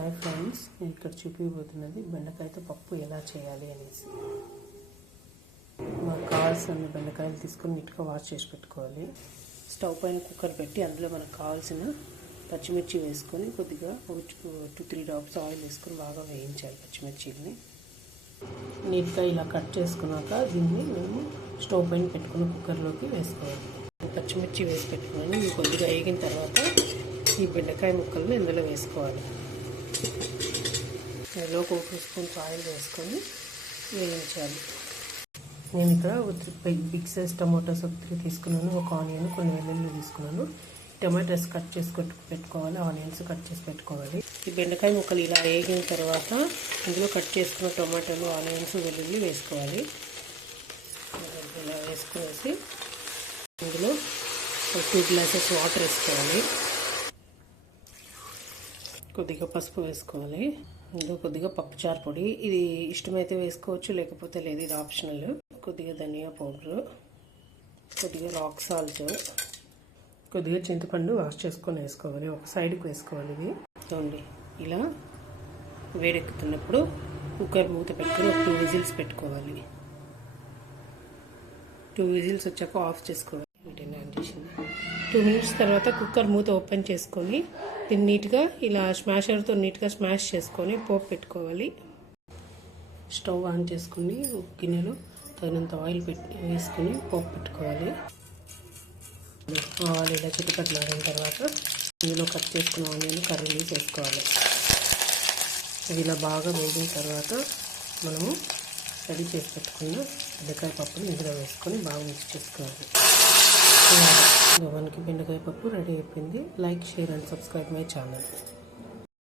Hi friends, నేను ఇక్కడ చూపించబోతున్నది బెండకాయతో పప్పు ఎలా చేయాలి అనేసి. మనకు కావాల్సిన బెండకాయలు తీసుకొని నీట్గా వాష్ చేసి పెట్టుకోవాలి. స్టవ్ పైన కుక్కర్ పెట్టి అందులో మనకు కావాల్సిన పచ్చిమిర్చి వేసుకొని కొద్దిగా 2-3 డ్రాప్స్ ఆయిల్ వేసుకొని బాగా వేయించాలి. పచ్చిమిర్చిని నీట్గా ఇలా కట్ చేసుకున్నాక దీన్ని మేము స్టవ్ పైన పెట్టుకున్న కుక్కర్లోకి వేసుకోవాలి. పచ్చిమిర్చి వేసి పెట్టుకున్నాను. కొద్దిగా వేగిన తర్వాత ఈ బెండకాయ ముక్కలను ఇందులో వేసుకోవాలి. లో 1 స్పూన్ ఆయిల్ వేసుకొని వేయించాలి. నేను ఇక్కడ బిగ్ సైజ్ టమాటోస్ 3 తీసుకున్నాను. ఒక ఆనియన్, కొన్ని వెల్లుల్లి తీసుకున్నాను. టమాటోస్ కట్ చేసి పెట్టుకోవాలి. ఆనియన్స్ కట్ చేసి పెట్టుకోవాలి. ఈ బెండకాయ ముక్కలు ఇలా వేగిన తర్వాత ఇందులో కట్ చేసుకున్న టమాటాలు, ఆనియన్స్, వెల్లుల్లి వేసుకోవాలి. ఇలా వేసుకునేసి ఇందులో 2 గ్లాసెస్ వాటర్ వేసుకోవాలి. కొద్దిగా పసుపు వేసుకోవాలి. ఇందులో కొద్దిగా పప్పుచారు పొడి, ఇది ఇష్టమైతే వేసుకోవచ్చు, లేకపోతే లేదు, ఇది ఆప్షనల్. కొద్దిగా ధనియా పౌడర్, కొద్దిగా రాక్ సాల్ట్, కొద్దిగా చింతపండు వాష్ చేసుకొని వేసుకోవాలి. ఒక సైడ్కి వేసుకోవాలి. ఇది చూడండి, ఇలా వేడెక్కుతున్నప్పుడు కుక్కర్ మూత పెట్టుకొని ఒక 2 విజిల్స్ పెట్టుకోవాలి. 2 విజిల్స్ వచ్చాక ఆఫ్ చేసుకోవాలి. 2 మినిట్స్ తర్వాత కుక్కర్ మూత ఓపెన్ చేసుకొని దీన్ని నీట్గా ఇలా స్మాషర్తో నీట్గా స్మాష్ చేసుకొని పోపు పెట్టుకోవాలి. స్టవ్ ఆన్ చేసుకుని గిన్నెలో తగినంత ఆయిల్ వేసుకొని పోపు పెట్టుకోవాలి. ఆయిల్ ఇలా చిటిపట్లాడిన తర్వాత ఇందులో కట్ చేసుకున్న ఆనియన్, కర్రీ వేసుకోవాలి. ఇది ఇలా బాగా వేగిన తర్వాత మనము రెడీ చేసి పెట్టుకున్న బెండకాయ పప్పుని ఇందులో వేసుకొని బాగా మిక్స్ చేసుకోవాలి. మనకి బెండకాయ పప్పు రెడీ అయిపోయింది. Like, share and subscribe my channel.